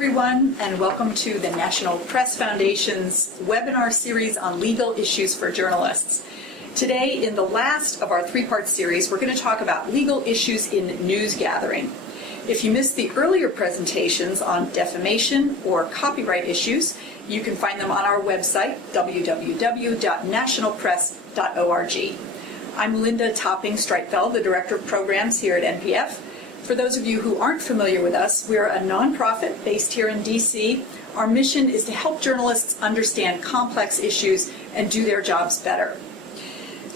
everyone, and welcome to the National Press Foundation's webinar series on legal issues for journalists. Today, in the last of our three-part series, we're going to talk about legal issues in news gathering. If you missed the earlier presentations on defamation or copyright issues, you can find them on our website, www.nationalpress.org. I'm Linda Topping-Streitfeld, the Director of Programs here at NPF. For those of you who aren't familiar with us, we're a nonprofit based here in D.C. Our mission is to help journalists understand complex issues and do their jobs better.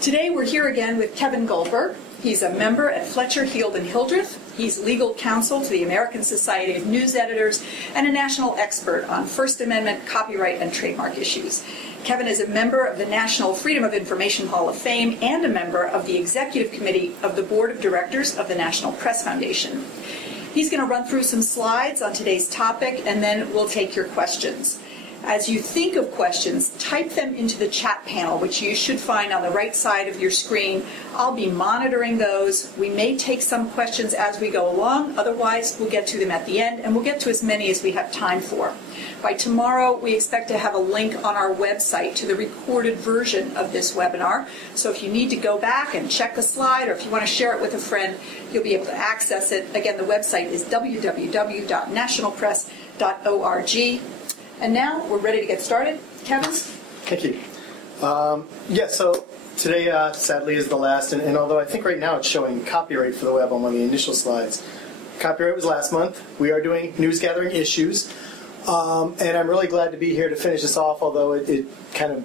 Today we're here again with Kevin Goldberg. He's a member at Fletcher, Heald & Hildreth. He's legal counsel to the American Society of News Editors and a national expert on First Amendment, copyright, and trademark issues. Kevin is a member of the National Freedom of Information Hall of Fame and a member of the Executive Committee of the Board of Directors of the National Press Foundation. He's going to run through some slides on today's topic, and then we'll take your questions. As you think of questions, type them into the chat panel, which you should find on the right side of your screen. I'll be monitoring those. We may take some questions as we go along. Otherwise, we'll get to them at the end, and we'll get to as many as we have time for. By tomorrow, we expect to have a link on our website to the recorded version of this webinar. So if you need to go back and check the slide, or if you want to share it with a friend, you'll be able to access it. Again, the website is www.nationalpress.org. And now we're ready to get started. Kevin? Thank you. So today, sadly, is the last, and although I think right now it's showing copyright for the web on one of the initial slides. Copyright was last month. We are doing news gathering issues, and I'm really glad to be here to finish this off, although it kind of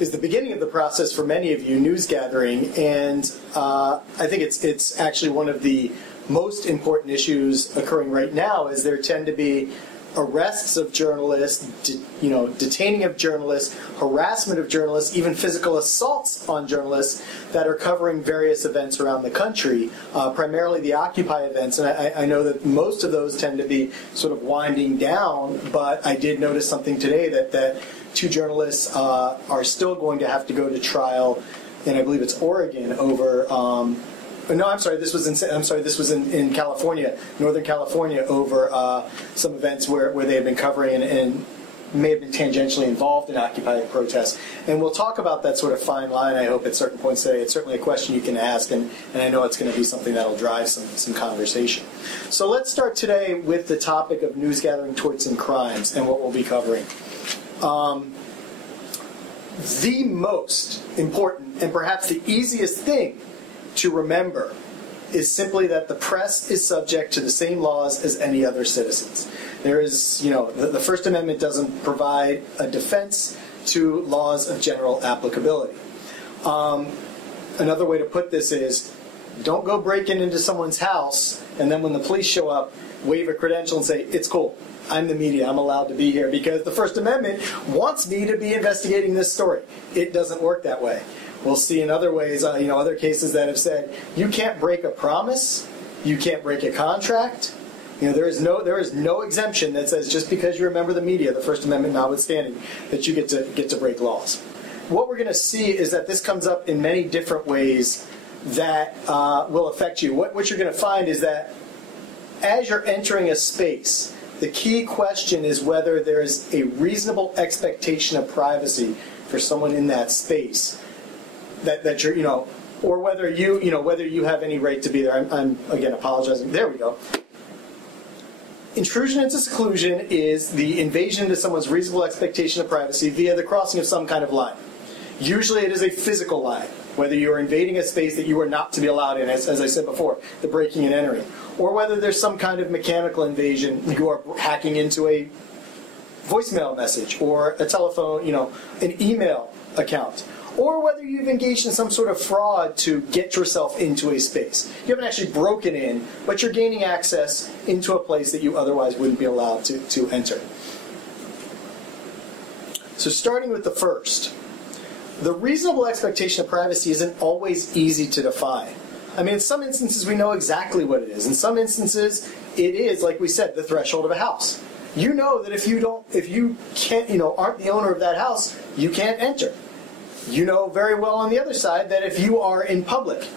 is the beginning of the process for many of you, news gathering, and I think it's actually one of the most important issues occurring right now, as there tend to be arrests of journalists, detaining of journalists, harassment of journalists, even physical assaults on journalists that are covering various events around the country, primarily the Occupy events. And I know that most of those tend to be sort of winding down, but I did notice something today that two journalists are still going to have to go to trial, and I believe it's Oregon, over no, I'm sorry. This was in California, Northern California, over some events where they have been covering and may have been tangentially involved in Occupy protests. And we'll talk about that sort of fine line, I hope, at certain points today. It's certainly a question you can ask, and I know it's going to be something that will drive some conversation. So let's start today with the topic of news gathering, torts, and crimes, and what we'll be covering. The most important and perhaps the easiest thing to remember is simply that the press is subject to the same laws as any other citizens. There is, the First Amendment doesn't provide a defense to laws of general applicability. Another way to put this is, don't go breaking into someone's house and then when the police show up, wave a credential and say, it's cool, I'm the media, I'm allowed to be here because the First Amendment wants me to be investigating this story. It doesn't work that way. We'll see in other ways, other cases that have said, you can't break a promise, you can't break a contract. There is no exemption that says just because you're a member of the media, the First Amendment notwithstanding, that you get to break laws. What we're going to see is that this comes up in many different ways that will affect you. What you're going to find is that as you're entering a space, the key question is whether there is a reasonable expectation of privacy for someone in that space. That you're, or whether you have any right to be there. I'm again apologizing. There we go. Intrusion into seclusion is the invasion into someone's reasonable expectation of privacy via the crossing of some kind of line. Usually it is a physical line, whether you are invading a space that you are not to be allowed in, as I said before, the breaking and entering, or whether there's some kind of mechanical invasion, you are hacking into a voicemail message or a telephone, an email account, or whether you've engaged in some sort of fraud to get yourself into a space. You haven't actually broken in, but you're gaining access into a place that you otherwise wouldn't be allowed to enter. So starting with the first, the reasonable expectation of privacy isn't always easy to define. I mean, in some instances we know exactly what it is. In some instances it is, like we said, the threshold of a house. You know that if you can't, aren't the owner of that house, you can't enter. You know very well on the other side that if you are in public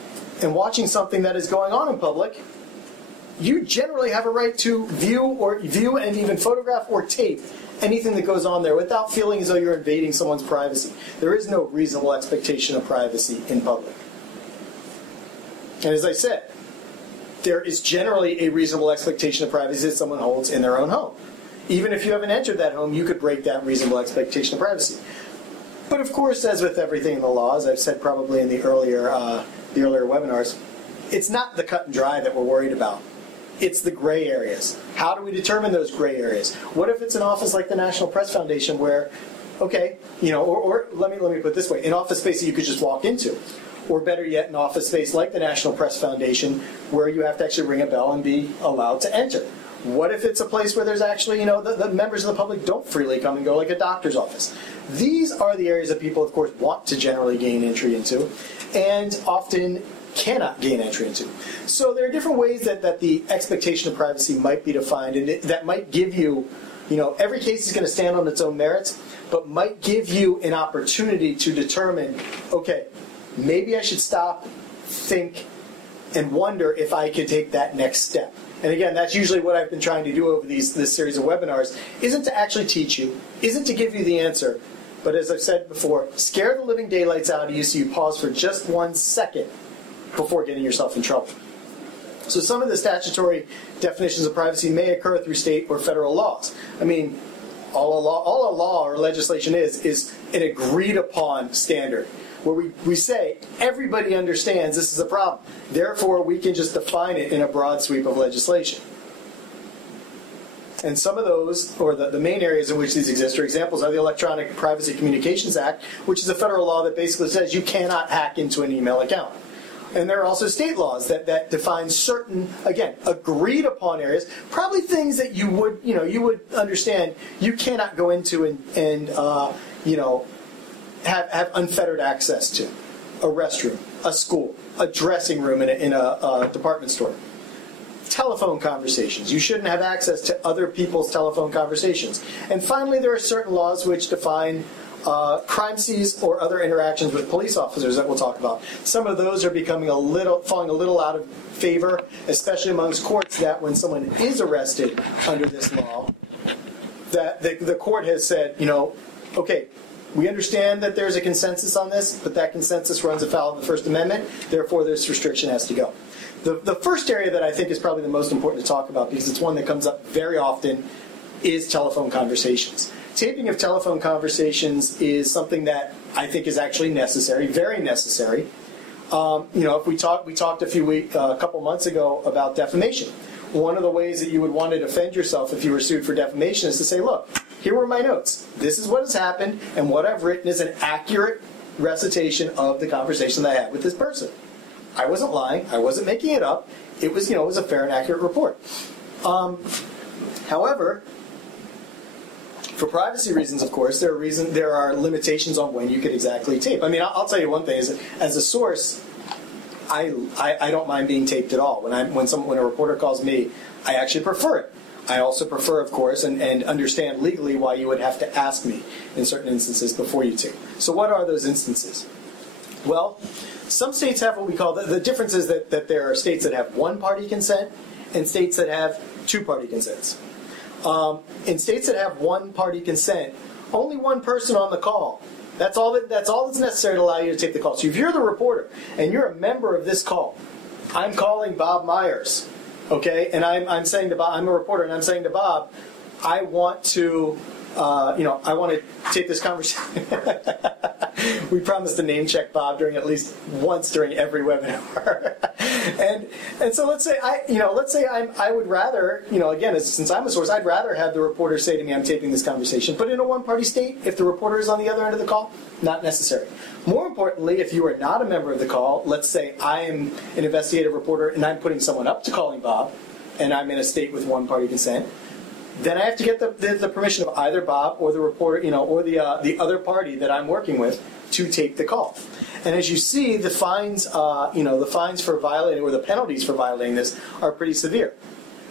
and watching something that is going on in public, you generally have a right to view and even photograph or tape anything that goes on there without feeling as though you're invading someone's privacy. There is no reasonable expectation of privacy in public. And as I said, there is generally a reasonable expectation of privacy that someone holds in their own home. Even if you haven't entered that home, you could break that reasonable expectation of privacy. But of course, as with everything in the law, as I've said probably in the earlier webinars, it's not the cut and dry that we're worried about. It's the gray areas. How do we determine those gray areas? What if it's an office like the National Press Foundation where, okay, or let me put it this way, an office space that you could just walk into. Or better yet, an office space like the National Press Foundation where you have to actually ring a bell and be allowed to enter. What if it's a place where there's actually, the members of the public don't freely come and go, like a doctor's office? These are the areas that people, of course, want to generally gain entry into and often cannot gain entry into. So there are different ways that the expectation of privacy might be defined, and that might give you, every case is going to stand on its own merits, but might give you an opportunity to determine, okay, maybe I should stop, think, and wonder if I could take that next step. And again, that's usually what I've been trying to do over this series of webinars, isn't to actually teach you, isn't to give you the answer, but as I've said before, scare the living daylights out of you so you pause for just 1 second before getting yourself in trouble. So some of the statutory definitions of privacy may occur through state or federal laws. I mean, all a law or legislation is an agreed upon standard, where we say everybody understands this is a problem. Therefore, we can just define it in a broad sweep of legislation. And some of those, or the main areas in which these exist, are examples of the Electronic Privacy Communications Act, which is a federal law that basically says you cannot hack into an email account. And there are also state laws that define certain, again, agreed upon areas, probably things that you would understand you cannot go into and have unfettered access to. A restroom, a school, a dressing room in a department store. Telephone conversations. You shouldn't have access to other people's telephone conversations. And finally, there are certain laws which define crime scenes or other interactions with police officers that we'll talk about. Some of those are falling a little out of favor, especially amongst courts, that when someone is arrested under this law, that the court has said, okay, we understand that there's a consensus on this, but that consensus runs afoul of the First Amendment, therefore this restriction has to go. The first area that I think is probably the most important to talk about, because it's one that comes up very often, is telephone conversations. Taping of telephone conversations is something that I think is actually necessary, very necessary. If we talked a couple months ago about defamation. One of the ways that you would want to defend yourself if you were sued for defamation is to say, look, here were my notes. This is what has happened, and what I've written is an accurate recitation of the conversation that I had with this person. I wasn't lying. I wasn't making it up. It was, it was a fair and accurate report. However, for privacy reasons, of course, there are limitations on when you could exactly tape. I mean, I'll tell you one thing: is as a source, I don't mind being taped at all. When a reporter calls me, I actually prefer it. I also prefer, of course, and understand legally why you would have to ask me in certain instances before you tape. So what are those instances? Well, some states have what we call, the difference is that there are states that have one-party consent and states that have two-party consents. In states that have one-party consent, only one person on the call. That's all that's necessary to allow you to take the call. So if you're the reporter and you're a member of this call, I'm calling Bob Myers, okay, and I'm saying to Bob, I'm a reporter, and I'm saying to Bob, I want to, I want to take this conversation. We promised to name check Bob at least once during every webinar. and so let's say I would rather, again, since I'm a source, I'd rather have the reporter say to me, I'm taping this conversation. But in a one-party state, if the reporter is on the other end of the call, not necessary. More importantly, if you are not a member of the call, let's say I am an investigative reporter and I'm putting someone up to calling Bob, and I'm in a state with one-party consent, then I have to get the permission of either Bob or the reporter, or the other party that I'm working with to take the call. And as you see, the fines, for violating, or the penalties for violating this are pretty severe.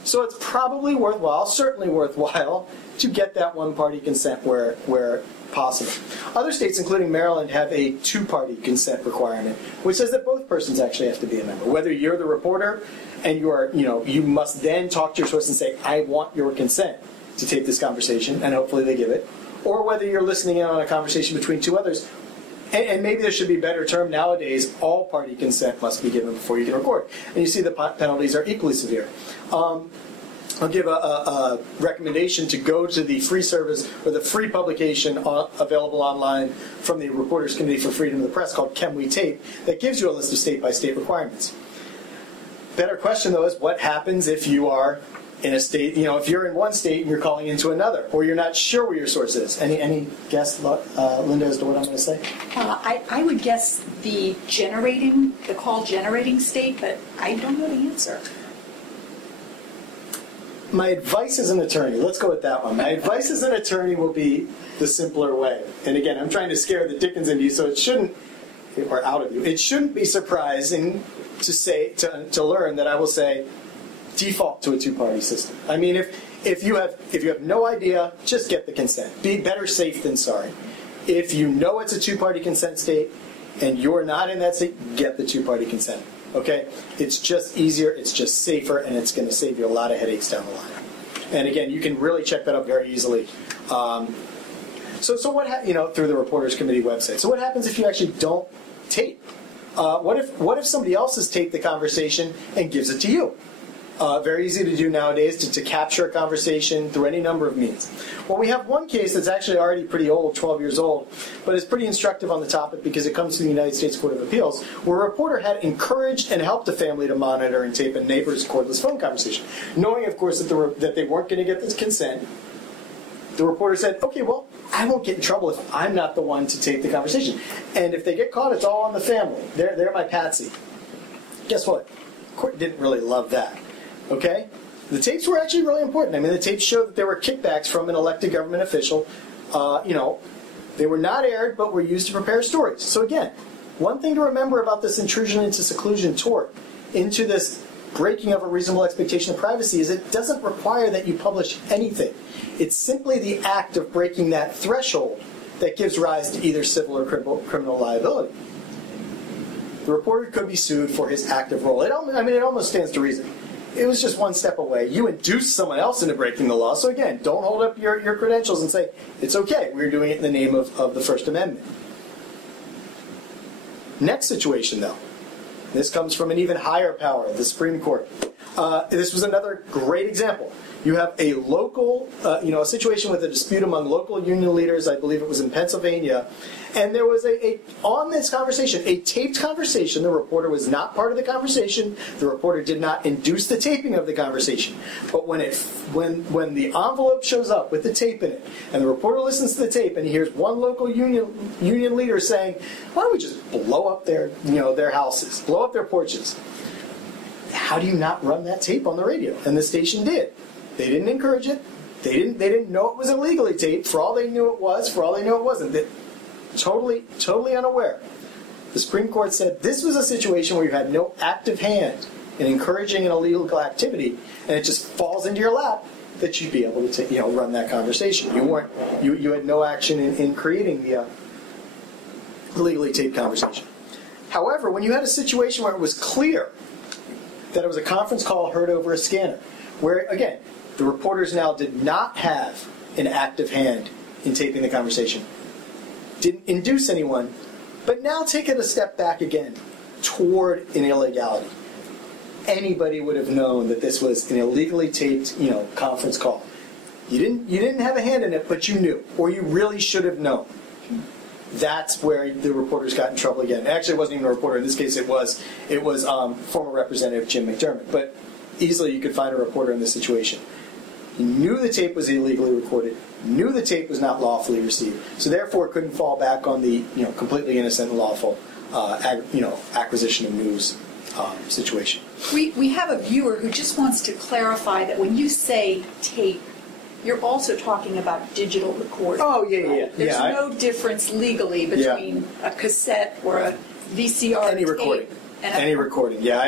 So it's probably worthwhile, certainly worthwhile, to get that one-party consent where possible. Other states, including Maryland, have a two-party consent requirement, which says that both persons actually have to be a member. Whether you're the reporter and you must then talk to your source and say, I want your consent to tape this conversation, and hopefully they give it, or whether you're listening in on a conversation between two others. And maybe there should be a better term nowadays, all-party consent must be given before you can record. And you see the penalties are equally severe. I'll give a recommendation to go to the free service or the free publication available online from the Reporters Committee for Freedom of the Press called Can We Tape that gives you a list of state-by-state requirements. Better question, though, is what happens if you are in a state, if you're in one state and you're calling into another, or you're not sure where your source is. Any guess, Linda, as to what I'm going to say? I would guess the call generating state, but I don't know the answer. My advice as an attorney, let's go with that one. My advice as an attorney will be the simpler way. And again, I'm trying to scare the dickens into you, so it shouldn't, or out of you, it shouldn't be surprising to learn that I will say, default to a two-party system. I mean, if you have no idea, just get the consent. Be better safe than sorry. If you know it's a two-party consent state and you're not in that state, get the two-party consent. Okay? It's just easier, it's just safer, and it's going to save you a lot of headaches down the line. And again, you can really check that up very easily. So what through the Reporters Committee website. So what happens if you actually don't tape? What if somebody else has taped the conversation and gives it to you? Very easy to do nowadays to capture a conversation through any number of means. Well, we have one case that's actually already pretty old, 12 years old, but it's pretty instructive on the topic because it comes to the United States Court of Appeals, where a reporter had encouraged and helped a family to monitor and tape a neighbor's cordless phone conversation. Knowing, of course, that they weren't going to get this consent, the reporter said, okay, well, I won't get in trouble if I'm not the one to tape the conversation. And if they get caught, it's all on the family. They're my patsy. Guess what? The court didn't really love that. Okay? The tapes were actually really important. I mean, the tapes showed that there were kickbacks from an elected government official. They were not aired, but were used to prepare stories. So again, one thing to remember about this intrusion into seclusion tort, into this breaking of a reasonable expectation of privacy, is it doesn't require that you publish anything. It's simply the act of breaking that threshold that gives rise to either civil or criminal liability. The reporter could be sued for his active role. It almost stands to reason. It was just one step away. You induced someone else into breaking the law. So again, don't hold up your credentials and say, it's okay, we're doing it in the name of the First Amendment. Next situation, though. This comes from an even higher power, the Supreme Court. This was another great example. You have a local, a situation with a dispute among local union leaders. I believe it was in Pennsylvania. And there was on this conversation, a taped conversation. The reporter was not part of the conversation. The reporter did not induce the taping of the conversation. But when the envelope shows up with the tape in it, and the reporter listens to the tape, and he hears one local union leader saying, "Why don't we just blow up their houses, blow up their porches?" How do you not run that tape on the radio? And the station did. They didn't encourage it. They didn't know it was illegally taped. For all they knew it was, for all they knew it wasn't. Totally unaware. The Supreme Court said this was a situation where you had no active hand in encouraging an illegal activity, and it just falls into your lap that you'd be able to run that conversation. You had no action in creating the illegally taped conversation. However, when you had a situation where it was clear that it was a conference call heard over a scanner, where again the reporters now did not have an active hand in taping the conversation, didn't induce anyone, but now take it a step back again toward an illegality. Anybody would have known that this was an illegally taped, conference call. You didn't have a hand in it, but you knew, or you really should have known. That's where the reporters got in trouble again. Actually, it wasn't even a reporter. In this case, it was former Representative Jim McDermott. But easily you could find a reporter in this situation. He knew the tape was illegally recorded, knew the tape was not lawfully received, so therefore couldn't fall back on the completely innocent and lawful acquisition of news situation. We have a viewer who just wants to clarify that when you say tape, you're also talking about digital recording. Oh, yeah, right? yeah. There's no difference legally between a cassette or a VCR Any tape. recording. Any recording. Yeah,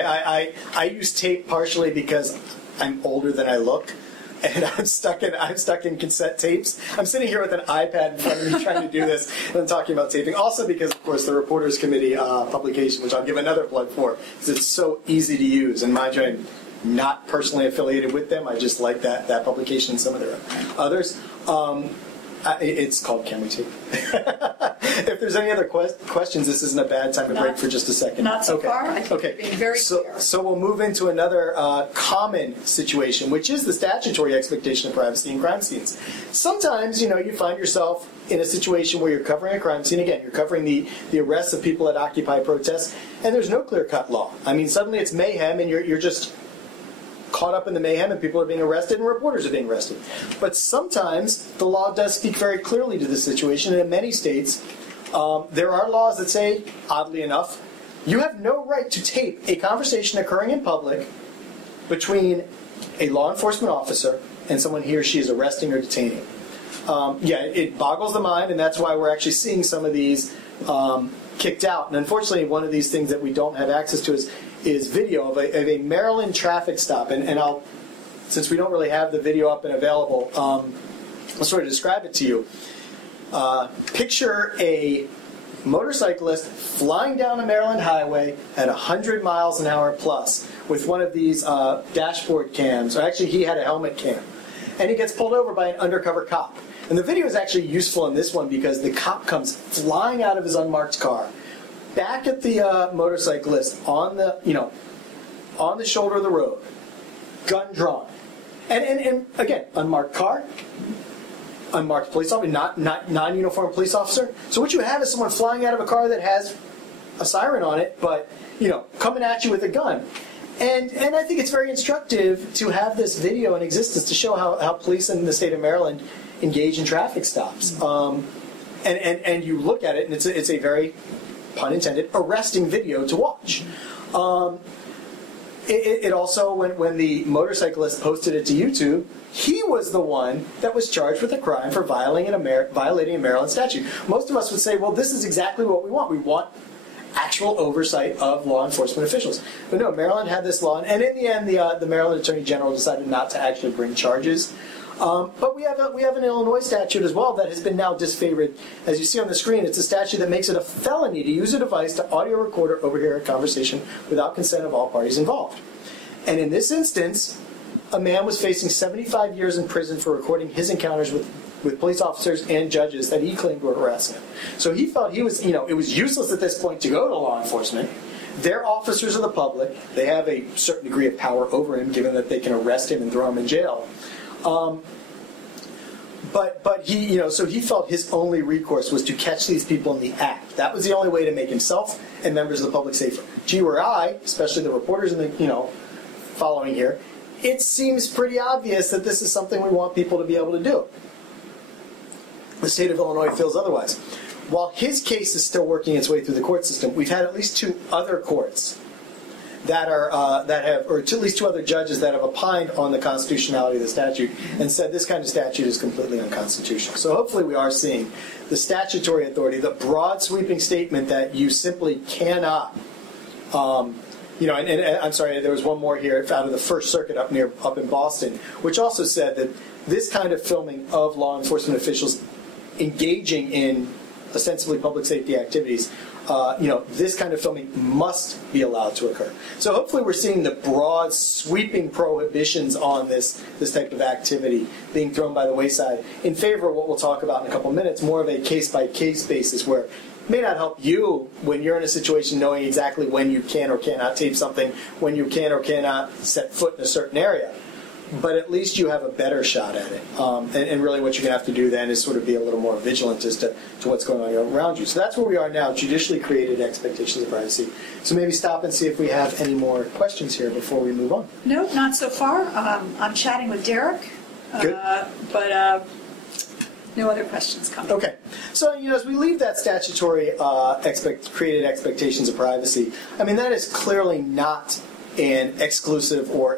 I use tape partially because I'm older than I look. And I'm stuck in cassette tapes. I'm sitting here with an iPad in front of me trying to do this, and I'm talking about taping. Also because, of course, the Reporters Committee publication, which I'll give another plug for, because it's so easy to use. And mind you, I'm not personally affiliated with them. I just like that publication and some of their others. It's called Can We Tape? If there's any other questions, this isn't a bad time to break for just a second. Not so far. I think okay. You're being very clear. So we'll move into another common situation, which is the statutory expectation of privacy in crime scenes. Sometimes, you find yourself in a situation where you're covering a crime scene. Again, you're covering the arrests of people at Occupy protests, and there's no clear-cut law. I mean, suddenly it's mayhem, and you're just caught up in the mayhem, and people are being arrested and reporters are being arrested. But sometimes the law does speak very clearly to the situation, and in many states there are laws that say, oddly enough, you have no right to tape a conversation occurring in public between a law enforcement officer and someone he or she is arresting or detaining. It boggles the mind, and that's why we're actually seeing some of these kicked out. And unfortunately, one of these things that we don't have access to is video of a Maryland traffic stop. And I'll, since we don't really have the video up and available, I'll sort of describe it to you. Picture a motorcyclist flying down a Maryland highway at 100 miles an hour plus with one of these dashboard cams, or actually he had a helmet cam. And he gets pulled over by an undercover cop. And the video is actually useful in this one because the cop comes flying out of his unmarked car, back at the motorcyclist on the shoulder of the road, gun drawn, and again, unmarked car, unmarked police officer, not non-uniformed police officer. So what you have is someone flying out of a car that has a siren on it, but coming at you with a gun. And I think it's very instructive to have this video in existence to show how police in the state of Maryland engage in traffic stops. And you look at it, and it's a very, pun intended, arresting video to watch. It also, when the motorcyclist posted it to YouTube, he was the one that was charged with a crime for violating a Maryland statute. Most of us would say, well, this is exactly what we want. We want actual oversight of law enforcement officials. But no, Maryland had this law, and in the end, the Maryland Attorney General decided not to actually bring charges. But we have an Illinois statute as well that has been now disfavored. As you see on the screen, it's a statute that makes it a felony to use a device to audio record or overhear a conversation without consent of all parties involved. And in this instance, a man was facing 75 years in prison for recording his encounters with police officers and judges that he claimed were harassing him. So he felt it was useless at this point to go to law enforcement. They're officers of the public. They have a certain degree of power over him, given that they can arrest him and throw him in jail. But he, so he felt his only recourse was to catch these people in the act. That was the only way to make himself and members of the public safer. Gee, were I, especially the reporters in the, following here, it seems pretty obvious that this is something we want people to be able to do. The state of Illinois feels otherwise. While his case is still working its way through the court system, we've had at least two other courts or at least two other judges that have opined on the constitutionality of the statute and said this kind of statute is completely unconstitutional. So hopefully we are seeing the statutory authority, the broad sweeping statement that you simply cannot, and I'm sorry, there was one more here out of the First Circuit up in Boston, which also said that this kind of filming of law enforcement officials engaging in ostensibly public safety activities, this kind of filming must be allowed to occur. So hopefully we're seeing the broad, sweeping prohibitions on this type of activity being thrown by the wayside in favor of what we'll talk about in a couple minutes, more of a case-by-case basis where it may not help you when you're in a situation knowing exactly when you can or cannot tape something, when you can or cannot set foot in a certain area. But at least you have a better shot at it. And really what you're going to have to do then is sort of be a little more vigilant as to what's going on around you. So that's where we are now, judicially created expectations of privacy. So maybe stop and see if we have any more questions here before we move on. No, not so far. I'm chatting with Derek. Good. But no other questions coming. Okay. So, as we leave that statutory created expectations of privacy, I mean, that is clearly not an exclusive or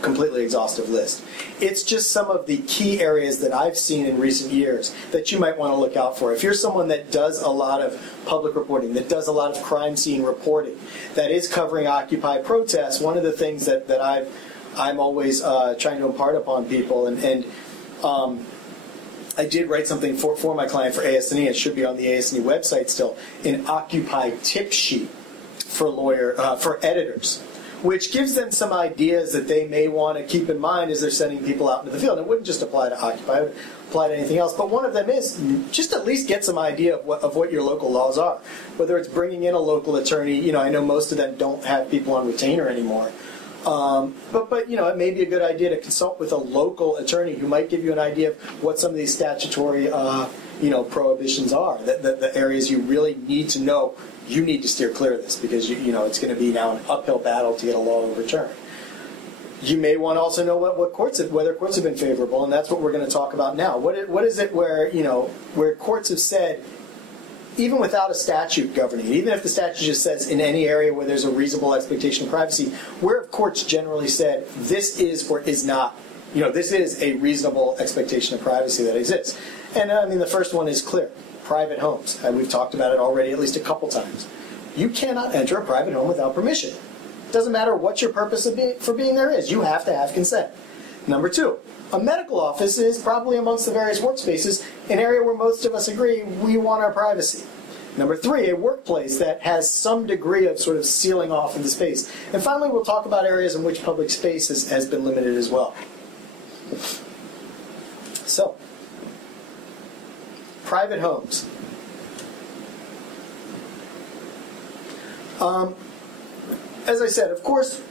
completely exhaustive list. It's just some of the key areas that I've seen in recent years that you might want to look out for. If you're someone that does a lot of public reporting, that does a lot of crime scene reporting, that is covering Occupy protests, one of the things that I've I'm always trying to impart upon people. And I did write something for my client for AS&E. It should be on the AS&E website still, an Occupy tip sheet for editors, which gives them some ideas that they may want to keep in mind as they're sending people out into the field. It wouldn't just apply to Occupy, it would apply to anything else. But one of them is just at least get some idea of what your local laws are. Whether it's bringing in a local attorney, I know most of them don't have people on retainer anymore. But it may be a good idea to consult with a local attorney who might give you an idea of what some of these statutory prohibitions are, the areas you really need to know. You need to steer clear of this because it's going to be now an uphill battle to get a law overturned. You may want to also know whether courts have been favorable, and that's what we're going to talk about now. What is it where courts have said, even without a statute governing it, even if the statute just says in any area where there's a reasonable expectation of privacy, where have courts generally said this is or is not, this is a reasonable expectation of privacy that exists? And the first one is clear. Private homes. And we've talked about it already at least a couple times. You cannot enter a private home without permission. It doesn't matter what your purpose for being there is. You have to have consent. Number two, a medical office is probably amongst the various workspaces an area where most of us agree we want our privacy. Number three, a workplace that has some degree of sort of sealing off of the space. And finally, we'll talk about areas in which public space has been limited as well. So, private homes. As I said, of course,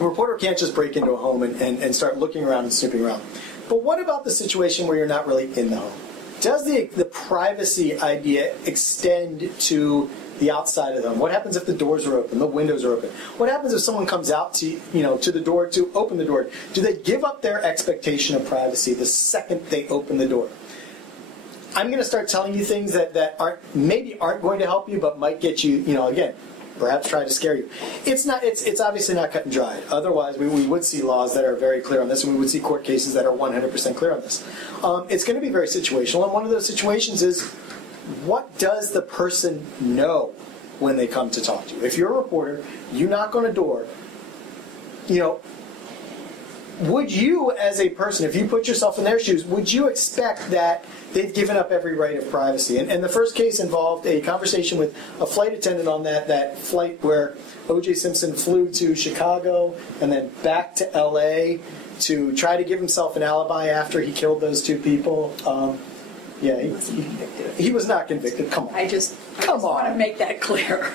a reporter can't just break into a home and start looking around and snooping around. But what about the situation where you're not really in the home? Does the privacy idea extend to the outside of the home? What happens if the doors are open, the windows are open? What happens if someone comes out to the door to open the door? Do they give up their expectation of privacy the second they open the door? I'm going to start telling you things that aren't going to help you, but might get you, again, perhaps try to scare you. It's obviously not cut and dried. Otherwise, we would see laws that are very clear on this, and we would see court cases that are 100% clear on this. It's going to be very situational, and one of those situations is, what does the person know when they come to talk to you? If you're a reporter, you knock on a door, would you, as a person, if you put yourself in their shoes, would you expect that they've given up every right of privacy? And the first case involved a conversation with a flight attendant on that flight where O.J. Simpson flew to Chicago and then back to L.A. to try to give himself an alibi after he killed those two people. He was not convicted. Come on. I just want to make that clear.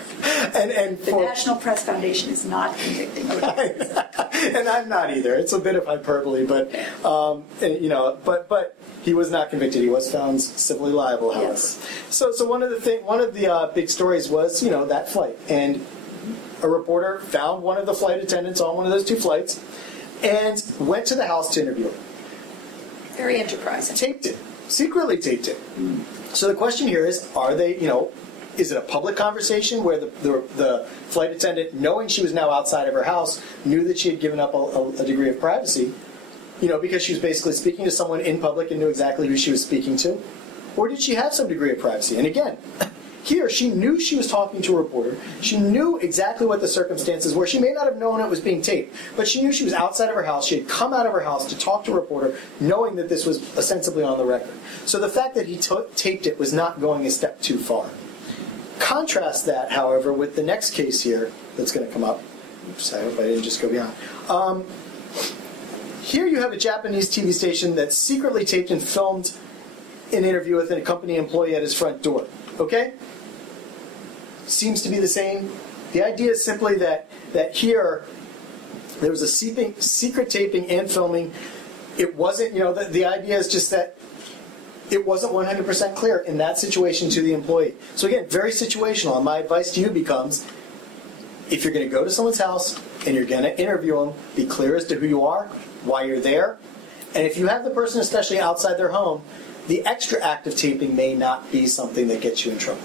And the National Press Foundation is not convicting O.J. And I'm not either. It's a bit of hyperbole, but but he was not convicted. He was found civilly liable, however. Yes. So one of the big stories was that flight, and a reporter found one of the flight attendants on one of those two flights, and went to the house to interview him. Very enterprising. Taped it. Secretly taped it. So the question here is, are they, is it a public conversation where the flight attendant, knowing she was now outside of her house, knew that she had given up a degree of privacy, because she was basically speaking to someone in public and knew exactly who she was speaking to? Or did she have some degree of privacy? And again, here she knew she was talking to a reporter. She knew exactly what the circumstances were. She may not have known it was being taped, but she knew she was outside of her house. She had come out of her house to talk to a reporter, knowing that this was ostensibly on the record. So the fact that he taped it was not going a step too far. Contrast that, however, with the next case here that's going to come up. Oops, I hope I didn't just go beyond. Here you have a Japanese TV station that secretly taped and filmed an interview with a company employee at his front door. Okay? Seems to be the same. The idea is simply that here there was a secret taping and filming. It wasn't, the idea is just that it wasn't 100% clear in that situation to the employee. So again, very situational. And my advice to you becomes, if you're going to go to someone's house and you're going to interview them, be clear as to who you are, why you're there. And if you have the person especially outside their home, the extra act of taping may not be something that gets you in trouble.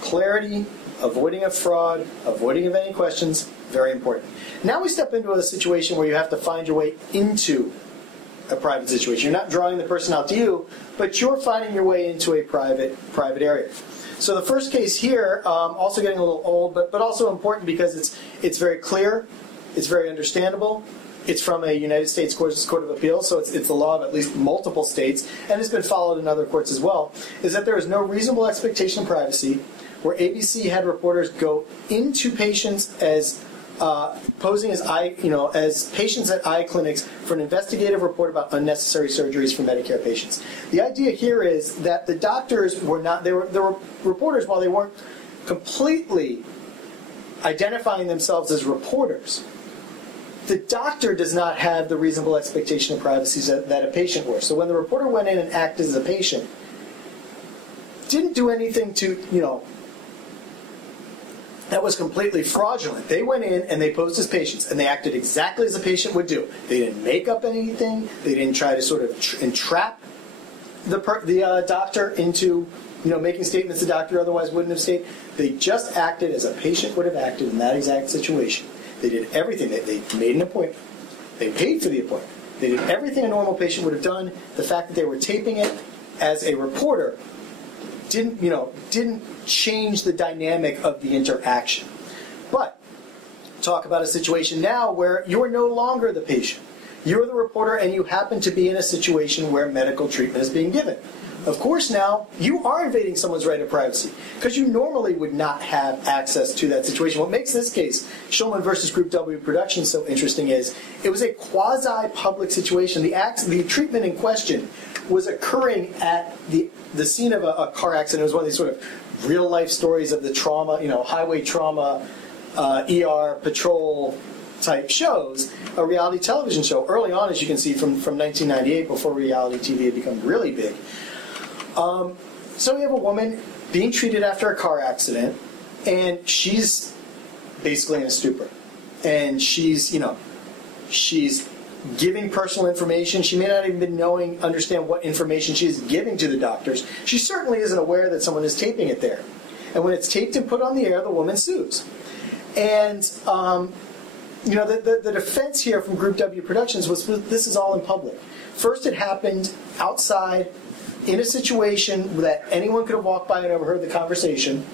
Clarity, avoiding of fraud, avoiding of any questions, very important. Now we step into a situation where you have to find your way into a private situation. You're not drawing the person out to you, but you're finding your way into a private area. So the first case here, also getting a little old, but also important because it's very clear, it's very understandable. It's from a United States Court of Appeals, so it's the law of at least multiple states, and it's been followed in other courts as well, is that there is no reasonable expectation of privacy where ABC had reporters go into patients as posing as patients at eye clinics for an investigative report about unnecessary surgeries for Medicare patients. The idea here is that the doctors were not, they were reporters, while they weren't completely identifying themselves as reporters. The doctor does not have the reasonable expectation of privacy that a patient were. So when the reporter went in and acted as a patient, didn't do anything to, that was completely fraudulent. They went in and they posed as patients, and they acted exactly as a patient would do. They didn't make up anything. They didn't try to sort of entrap the doctor into making statements the doctor otherwise wouldn't have stated. They just acted as a patient would have acted in that exact situation. They did everything. They made an appointment. They paid for the appointment. They did everything a normal patient would have done. The fact that they were taping it as a reporter didn't change the dynamic of the interaction. But talk about a situation now where you're no longer the patient. You're the reporter, and you happen to be in a situation where medical treatment is being given. Of course, now you are invading someone's right of privacy because you normally would not have access to that situation. What makes this case, Shulman versus Group W Productions, so interesting is it was a quasi-public situation. The treatment in question was occurring at the scene of a car accident. It was one of these sort of real-life stories of the trauma, highway trauma, ER patrol type shows, a reality television show. Early on, as you can see, from 1998, before reality TV had become really big. So we have a woman being treated after a car accident, and she's basically in a stupor. And she's giving personal information. She may not even understand what information she's giving to the doctors. She certainly isn't aware that someone is taping it there. And when it's taped and put on the air, the woman sues. And the defense here from Group W Productions was this is all in public. First, it happened outside in a situation that anyone could have walked by and overheard the conversation.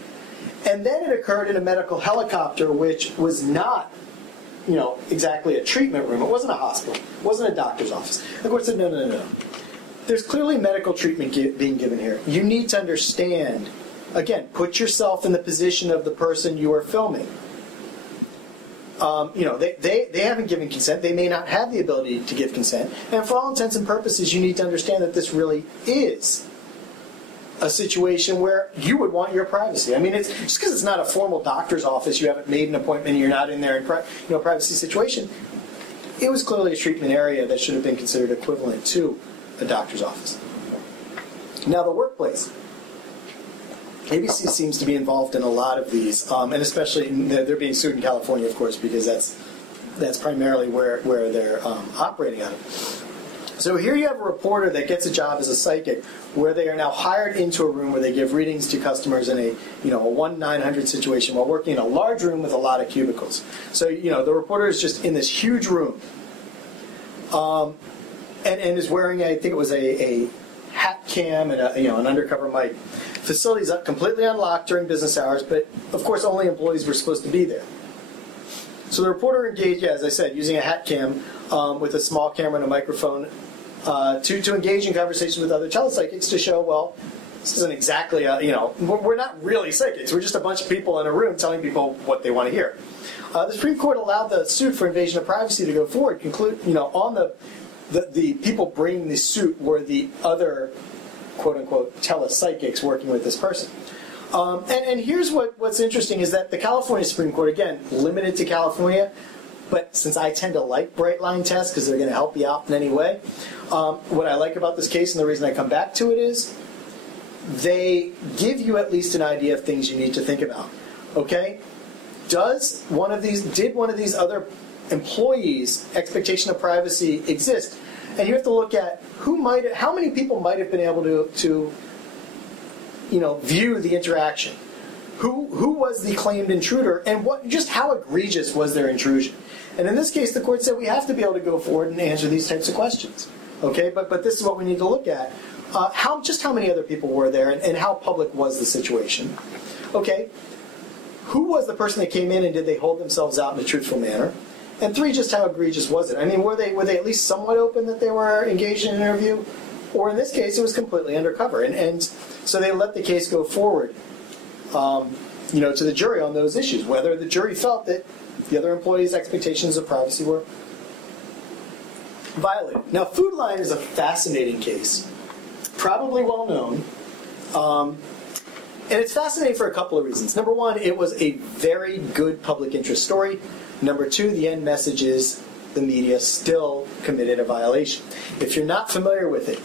And then it occurred in a medical helicopter, which was not, exactly a treatment room. It wasn't a hospital. It wasn't a doctor's office. The court said, no. There's clearly medical treatment being given here. You need to understand, again, put yourself in the position of the person you are filming. They haven't given consent. They may not have the ability to give consent. And for all intents and purposes, you need to understand that this really is a situation where you would want your privacy. I mean, it's just because it's not a formal doctor's office, you haven't made an appointment, and you're not in there in privacy situation. It was clearly a treatment area that should have been considered equivalent to a doctor's office. Now, the workplace. ABC seems to be involved in a lot of these, and especially they're being sued in California, of course, because that's primarily where they're operating out of. So here you have a reporter that gets a job as a psychic, where they are now hired into a room where they give readings to customers in a 1-900 situation while working in a large room with a lot of cubicles. So the reporter is just in this huge room, and is wearing I think it was a hat cam and an undercover mic. Facilities completely unlocked during business hours, but of course only employees were supposed to be there. So the reporter engaged, as I said, using a hat cam with a small camera and a microphone to engage in conversation with other telepsychics to show, well, this isn't exactly we're not really psychics. We're just a bunch of people in a room telling people what they want to hear. The Supreme Court allowed the suit for invasion of privacy to go forward. On the people bringing the suit were the other quote-unquote telepsychics working with this person. And here's what's interesting is that the California Supreme Court, again, limited to California, but since I tend to like bright line tests because they're going to help you out in any way, what I like about this case and the reason I come back to it is they give you at least an idea of things you need to think about. Okay? Did one of these other employees' expectation of privacy exist? And you have to look at how many people might have been able to view the interaction. Who was the claimed intruder, and just how egregious was their intrusion? And in this case, the court said we have to be able to go forward and answer these types of questions. Okay, but this is what we need to look at. Just how many other people were there, and how public was the situation? Okay, who was the person that came in, and did they hold themselves out in a truthful manner? And 3, just how egregious was it? I mean, were they at least somewhat open that they were engaged in an interview? Or in this case, it was completely undercover. And so they let the case go forward, to the jury on those issues, whether the jury felt that the other employees' expectations of privacy were violated. Now, Food Lion is a fascinating case, probably well known. And it's fascinating for a couple of reasons. Number one, it was a very good public interest story. Number two, the end message is the media still committed a violation. If you're not familiar with it,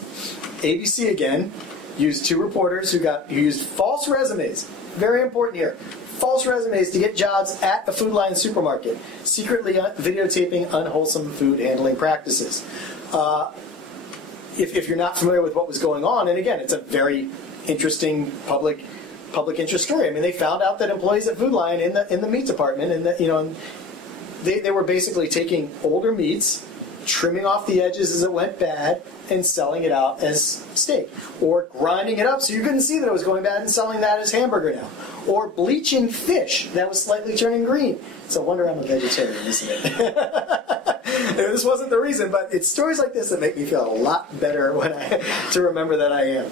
ABC, again, used 2 reporters who used false resumes. Very important here. False resumes to get jobs at a Food Lion supermarket, secretly videotaping unwholesome food handling practices. If you're not familiar with what was going on, and again, it's a very interesting public interest story. I mean, they found out that employees at Food Lion in the meat department, and they were basically taking older meats, trimming off the edges as it went bad, and selling it out as steak. Or grinding it up so you couldn't see that it was going bad and selling that as hamburger now. Or bleaching fish that was slightly turning green. It's a wonder I'm a vegetarian, isn't it? This wasn't the reason, but it's stories like this that make me feel a lot better to remember that I am.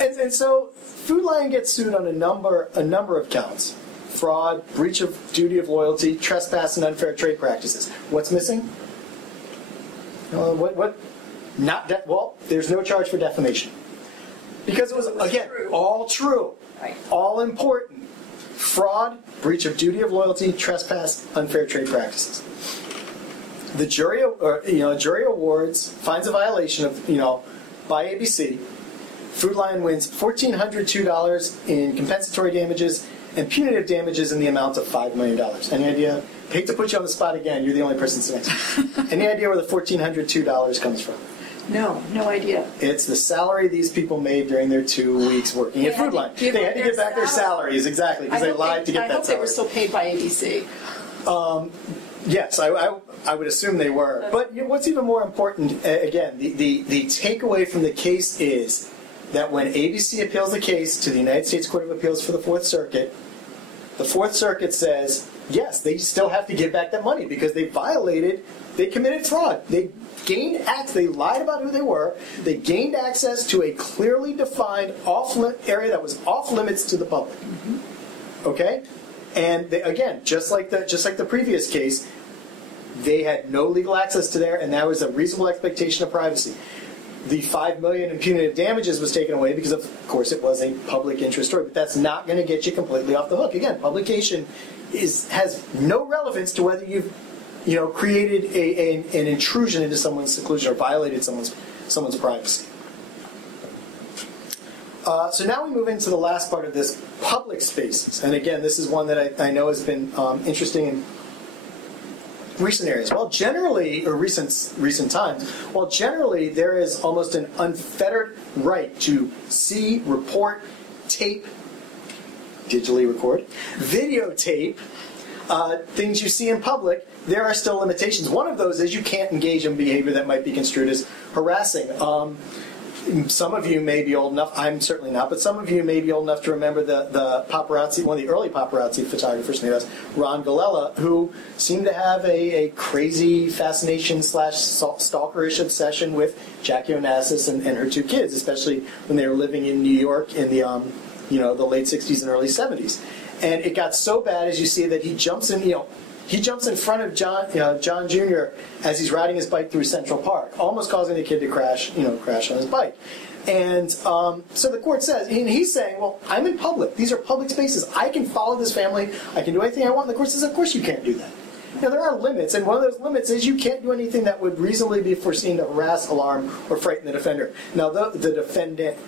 And so Food Lion gets sued on a number of counts. Fraud, breach of duty of loyalty, trespass, and unfair trade practices. What's missing? Well, there's no charge for defamation. Because it was again, all true. Right. All important. Fraud, breach of duty of loyalty, trespass, unfair trade practices. The jury, jury awards, finds a violation of, by ABC. Food Lion wins $1,402 in compensatory damages and punitive damages in the amount of $5 million. Any idea? I hate to put you on the spot again. You're the only person sitting next to me. Any idea where the $1,402 comes from? No idea. It's the salary these people made during their 2 weeks working at Food Lion. They had to get back their salaries, exactly, because they lied to get that salary. I hope they were still paid by ABC. Yes, I would assume they were. But what's even more important, again, the takeaway from the case is that when ABC appeals the case to the United States Court of Appeals for the Fourth Circuit says, yes, they still have to give back that money because they committed fraud. They lied about who they were. They gained access to a clearly defined area that was off limits to the public. Okay? And they, again, just like the previous case, they had no legal access to there, and that was a reasonable expectation of privacy. The $5 million in punitive damages was taken away because, of course, it was a public interest story. But that's not going to get you completely off the hook. Again, publication has no relevance to whether you've created an intrusion into someone's seclusion or violated someone's privacy. So now we move into the last part of this, public spaces. And again, this is one that I know has been interesting in recent areas. Well, generally, or recent times, generally there is almost an unfettered right to see, report, tape, digitally record, videotape, things you see in public. There are still limitations. One of those is you can't engage in behavior that might be construed as harassing. Some of you may be old enough, I'm certainly not, but some of you may be old enough to remember the paparazzi, one of the early paparazzi photographers in the U.S., Ron Galella, who seemed to have a crazy fascination / stalkerish obsession with Jackie Onassis and her 2 kids, especially when they were living in New York in the late 60s and early 70s. And it got so bad, as you see, that he jumps in front of John Jr. as he's riding his bike through Central Park, almost causing the kid to crash on his bike. And so the court says, and he's saying, well, I'm in public. These are public spaces. I can follow this family. I can do anything I want. And the court says, of course you can't do that. Now, there are limits, and one of those limits is you can't do anything that would reasonably be foreseen to harass, alarm, or frighten the defender. Now, the defendant,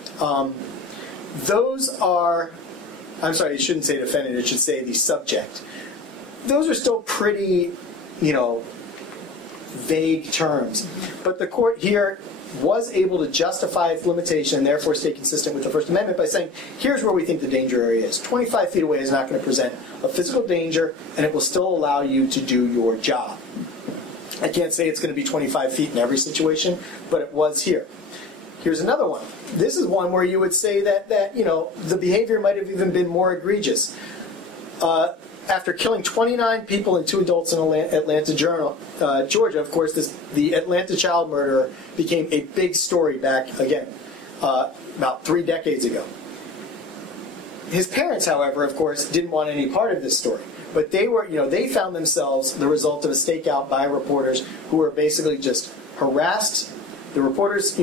those are, I'm sorry, you shouldn't say defendant, it should say the subject. Those are still pretty, vague terms. But the court here was able to justify its limitation and therefore stay consistent with the First Amendment by saying, here's where we think the danger area is. 25 feet away is not going to present a physical danger, and it will still allow you to do your job. I can't say it's going to be 25 feet in every situation, but it was here. Here's another one. This is one where you would say that the behavior might have even been more egregious. After killing 29 people and 2 adults in Atlanta, Georgia, of course, the Atlanta child murderer became a big story back, again, about 3 decades ago. His parents, however, of course, didn't want any part of this story. But they found themselves the result of a stakeout by reporters who were basically just harassed. The reporters,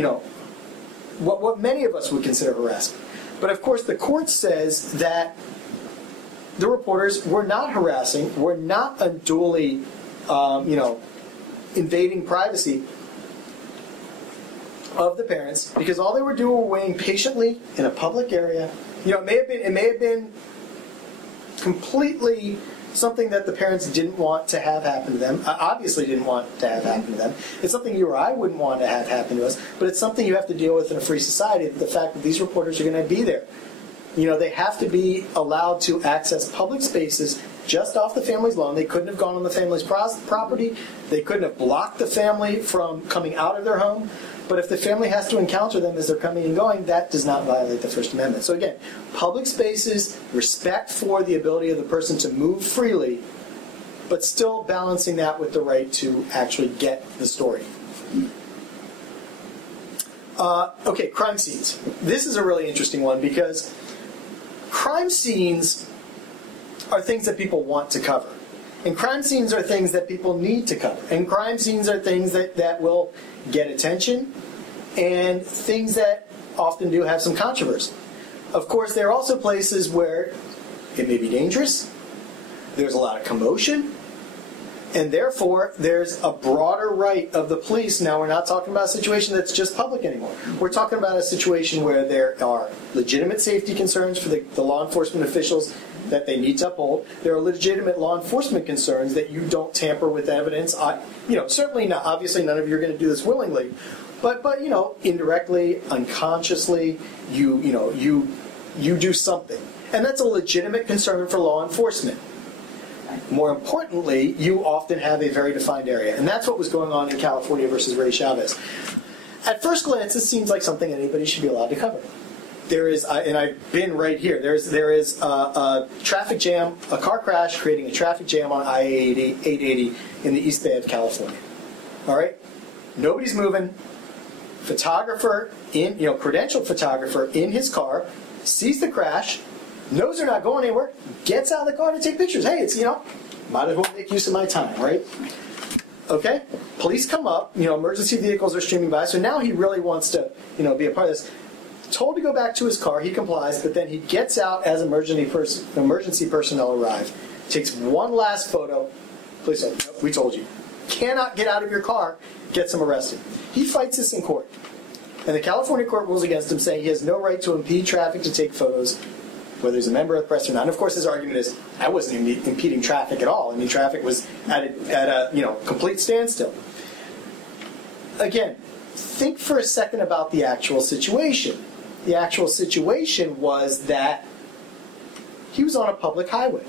what many of us would consider harassment. But of course, the court says that the reporters were not harassing, were not unduly, invading privacy of the parents, because all they were doing were waiting patiently in a public area. It may have been completely something that the parents didn't want to have happen to them, obviously didn't want to have happen to them. It's something you or I wouldn't want to have happen to us, but it's something you have to deal with in a free society, the fact that these reporters are going to be there. They have to be allowed to access public spaces just off the family's lawn. They couldn't have gone on the family's property. They couldn't have blocked the family from coming out of their home. But if the family has to encounter them as they're coming and going, that does not violate the First Amendment. So again, public spaces, respect for the ability of the person to move freely, but still balancing that with the right to actually get the story. Okay, crime scenes. This is a really interesting one because crime scenes are things that people want to cover. And crime scenes are things that people need to cover. And crime scenes are things that will get attention and things that often do have some controversy. Of course, there are also places where it may be dangerous, there's a lot of commotion, and therefore there's a broader right of the police. Now, we're not talking about a situation that's just public anymore. We're talking about a situation where there are legitimate safety concerns for the law enforcement officials that they need to uphold. There are legitimate law enforcement concerns that you don't tamper with evidence. Certainly not. Obviously, none of you are going to do this willingly, but indirectly, unconsciously, you do something, and that's a legitimate concern for law enforcement. More importantly, you often have a very defined area, and that's what was going on in California versus Ray Chavez. At first glance, this seems like something anybody should be allowed to cover. There is, and I've been right here, there is a traffic jam, a car crash creating a traffic jam on I-880 in the East Bay of California. All right? Nobody's moving. Photographer, credentialed photographer in his car, sees the crash, knows they're not going anywhere, gets out of the car to take pictures. Hey, might as well make use of my time, right? Okay? Police come up, emergency vehicles are streaming by, so now he really wants to, be a part of this. Told to go back to his car, he complies, but then he gets out as emergency personnel arrive, takes one last photo. Police say, nope, we told you. Cannot get out of your car, gets him arrested. He fights this in court. And the California court rules against him, saying he has no right to impede traffic to take photos, whether he's a member of the press or not. And of course, his argument is, I wasn't impeding traffic at all. I mean, traffic was at a complete standstill. Again, think for a second about the actual situation. The actual situation was that he was on a public highway.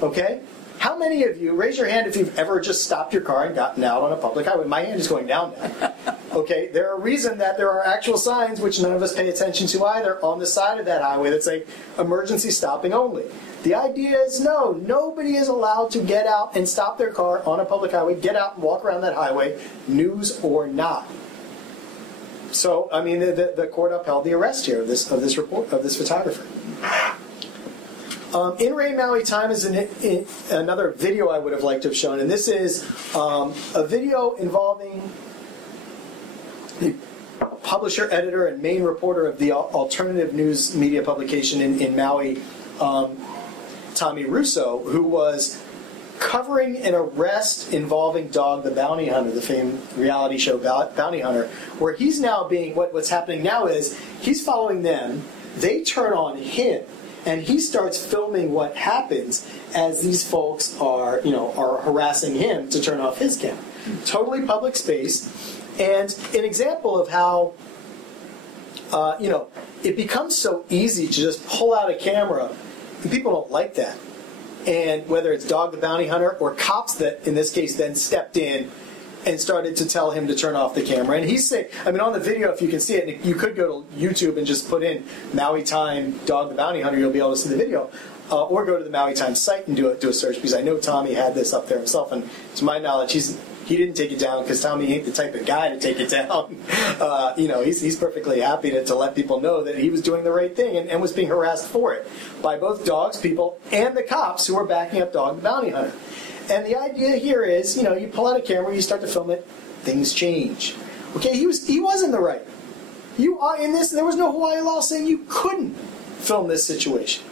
Okay? How many of you, raise your hand if you've ever just stopped your car and gotten out on a public highway? My hand is going down now. Okay? There are reasons that there are actual signs, which none of us pay attention to either, on the side of that highway that say emergency stopping only. The idea is no, nobody is allowed to get out and stop their car on a public highway, get out and walk around that highway, news or not. So, I mean, the court upheld the arrest here of this photographer. In Ray Maui Time is another video I would have liked to have shown, and this is a video involving the publisher, editor, and main reporter of the alternative news media publication in Maui, Tommy Russo, who was covering an arrest involving Dog the Bounty Hunter, the famed reality show Bounty Hunter, where he's now being, what's happening now is he's following them, they turn on him, and he starts filming what happens as these folks are harassing him to turn off his camera. Totally public space, and an example of how, it becomes so easy to just pull out a camera, and people don't like that. And whether it's Dog the Bounty Hunter or cops that, in this case, then stepped in and started to tell him to turn off the camera. And he's saying, I mean, on the video, if you can see it, you could go to YouTube and just put in Maui Time Dog the Bounty Hunter, you'll be able to see the video. Or go to the Maui Time site and do a search, because I know Tommy had this up there himself, and to my knowledge, he didn't take it down because Tommy ain't the type of guy to take it down. He's perfectly happy to let people know that he was doing the right thing and was being harassed for it by both dogs, people, and the cops who were backing up Dog the Bounty Hunter. And the idea here is, you pull out a camera, you start to film it, things change. Okay, he was in the right. You are in this. There was no Hawaii law saying you couldn't film this situation.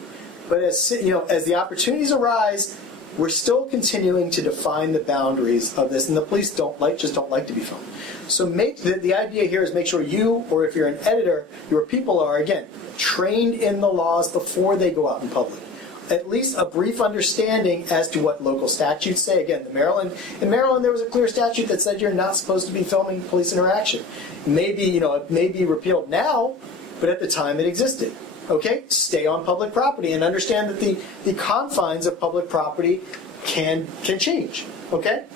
But as the opportunities arise, we're still continuing to define the boundaries of this, and the police just don't like to be filmed. So the idea here is make sure you, or if you're an editor, your people are, again, trained in the laws before they go out in public. At least a brief understanding as to what local statutes say. Again, in Maryland, there was a clear statute that said you're not supposed to be filming police interaction. Maybe, it may be repealed now, but at the time it existed. Okay, stay on public property and understand that the confines of public property can change. Okay?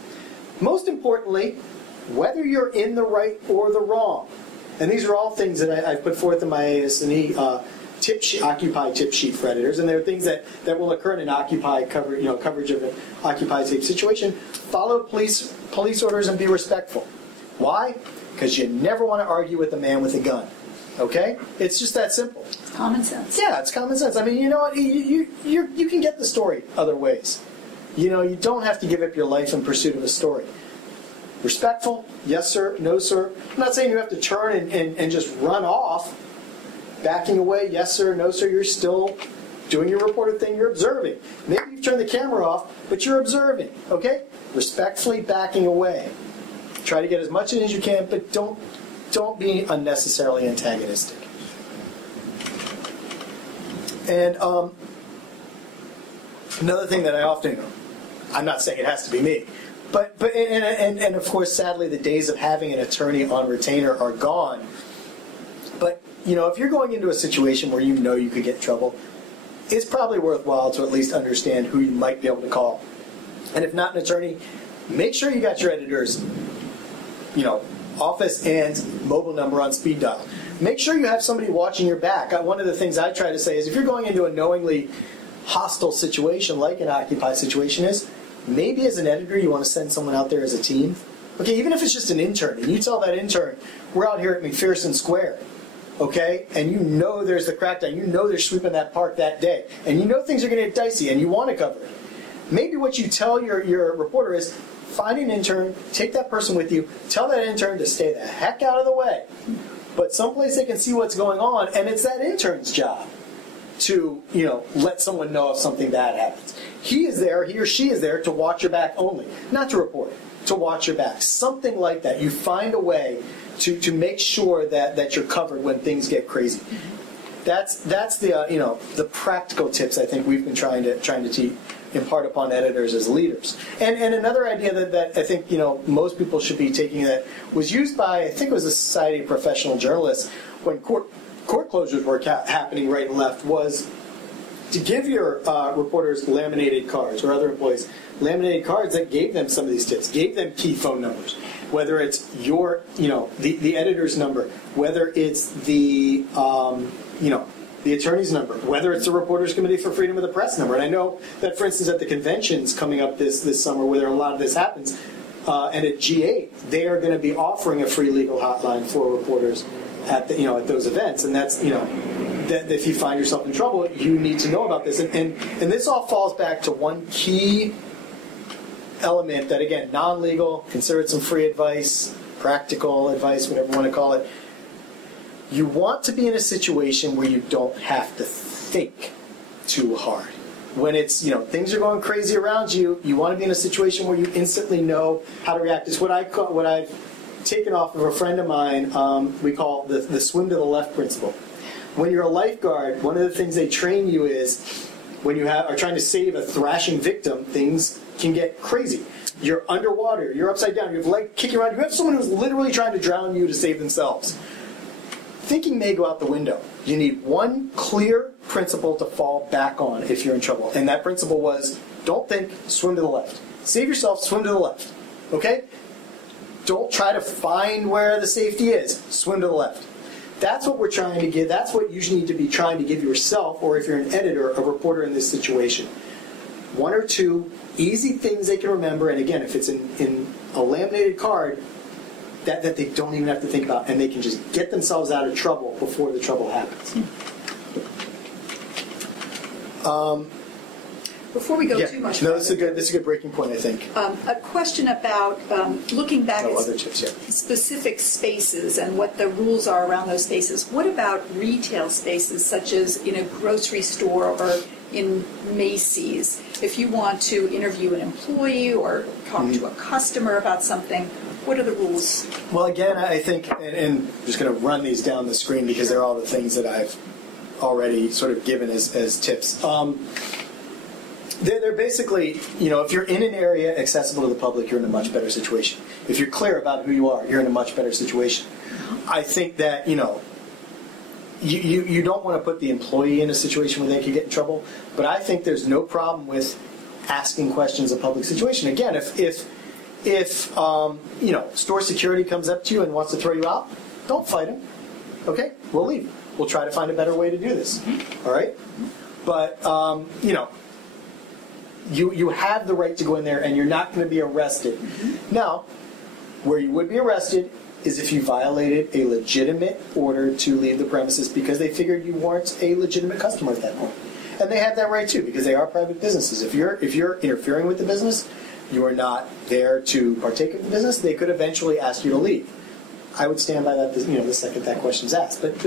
Most importantly, whether you're in the right or the wrong, and these are all things that I've put forth in my AS&E Occupy tip sheet for editors, and there are things that will occur in an Occupy coverage of an Occupy tape situation. Follow police orders and be respectful. Why? Because you never want to argue with a man with a gun. Okay? It's just that simple. It's common sense. Yeah, it's common sense. I mean, you know what? You can get the story other ways. You don't have to give up your life in pursuit of a story. Respectful, yes sir, no sir. I'm not saying you have to turn and just run off. Backing away, yes sir, no sir, you're still doing your reported thing, you're observing. Maybe you've turned the camera off, but you're observing, okay? Respectfully backing away. Try to get as much in as you can, but don't be unnecessarily antagonistic. And another thing that I often, I'm not saying it has to be me, but of course, sadly, the days of having an attorney on retainer are gone. But if you're going into a situation where you could get in trouble, it's probably worthwhile to at least understand who you might be able to call. And if not an attorney, make sure you got your editor's, office and mobile number on speed dial. Make sure you have somebody watching your back. One of the things I try to say is if you're going into a knowingly hostile situation like an Occupy situation is, maybe as an editor you want to send someone out there as a team. Okay, even if it's just an intern, and you tell that intern, we're out here at McPherson Square, okay, and there's the crackdown, they're sweeping that park that day, and things are going to get dicey, and you want to cover it. Maybe what you tell your reporter is, find an intern, take that person with you, tell that intern to stay the heck out of the way, but someplace they can see what's going on, and it's that intern's job to, let someone know if something bad happens. He or she is there to watch your back only, not to report, to watch your back. Something like that. You find a way to make sure that you're covered when things get crazy. That's the practical tips I think we've been trying to impart upon editors as leaders. And another idea that I think most people should be taking that was used by, I think it was the Society of Professional Journalists when court closures were happening right and left, was to give your reporters laminated cards, or other employees laminated cards that gave them some of these tips, gave them key phone numbers, whether it's the editor's number, whether it's the attorney's number, whether it's the Reporters Committee for Freedom of the Press number. And I know that, for instance, at the conventions coming up this summer, where a lot of this happens, and at G8, they are going to be offering a free legal hotline for reporters at those events. And that's that if you find yourself in trouble, you need to know about this. And this all falls back to one key element that, again, non-legal, consider it some free advice, practical advice, whatever you want to call it. You want to be in a situation where you don't have to think too hard. When it's, things are going crazy around you, you want to be in a situation where you instantly know how to react. It's what I've taken off of a friend of mine, we call the swim to the left principle. When you're a lifeguard, one of the things they train you is when you are trying to save a thrashing victim, things can get crazy. You're underwater, you're upside down, you have leg kicking around, you have someone who's literally trying to drown you to save themselves. Thinking may go out the window. You need one clear principle to fall back on if you're in trouble. And that principle was, don't think, swim to the left. Save yourself, swim to the left. Okay? don't try to find where the safety is. Swim to the left. That's what we're trying to give. That's what you need to be trying to give yourself, or if you're an editor, a reporter in this situation. One or two easy things they can remember, and again, if it's in a laminated card, that they don't even have to think about, and they can just get themselves out of trouble before the trouble happens. Before we go too much further, this is a good breaking point, I think. A question about looking back at other tips, specific spaces and what the rules are around those spaces. What about retail spaces, such as in a grocery store or in Macy's? If you want to interview an employee or talk to a customer about something, what are the rules? Well, again, I think, and I'm just going to run these down the screen because they're all the things that I've already sort of given as tips. They're basically, if you're in an area accessible to the public, you're in a much better situation. If you're clear about who you are, you're in a much better situation. I think that, you don't want to put the employee in a situation where they could get in trouble, but I think there's no problem with asking questions of public situation. Again, if store security comes up to you and wants to throw you out, don't fight him. Okay, we'll leave. We'll try to find a better way to do this. All right? But, you have the right to go in there, and you're not going to be arrested. Now, where you would be arrested is if you violated a legitimate order to leave the premises because they figured you weren't a legitimate customer at that point. And they have that right too, because they are private businesses. If you're interfering with the business, you are not there to partake of the business, they could eventually ask you to leave. I would stand by that, the second that question's asked. But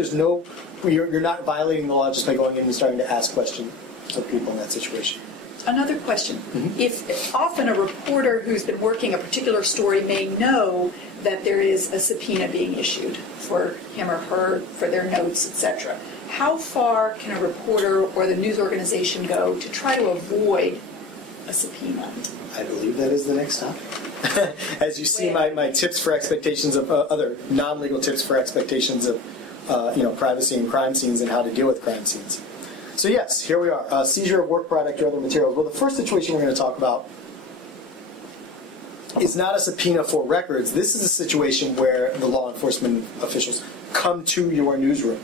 you're not violating the law just by going in and starting to ask questions of people in that situation. Another question. If often a reporter who's been working a particular story may know that there is a subpoena being issued for him or her, for their notes, etc., how far can a reporter or the news organization go to try to avoid a subpoena? I believe that is the next topic. As you see, my tips for expectations of other non-legal tips for expectations of privacy and crime scenes and how to deal with crime scenes. So yes, here we are. Seizure of work product or other materials. Well, the first situation we're going to talk about is not a subpoena for records. This is a situation where the law enforcement officials come to your newsroom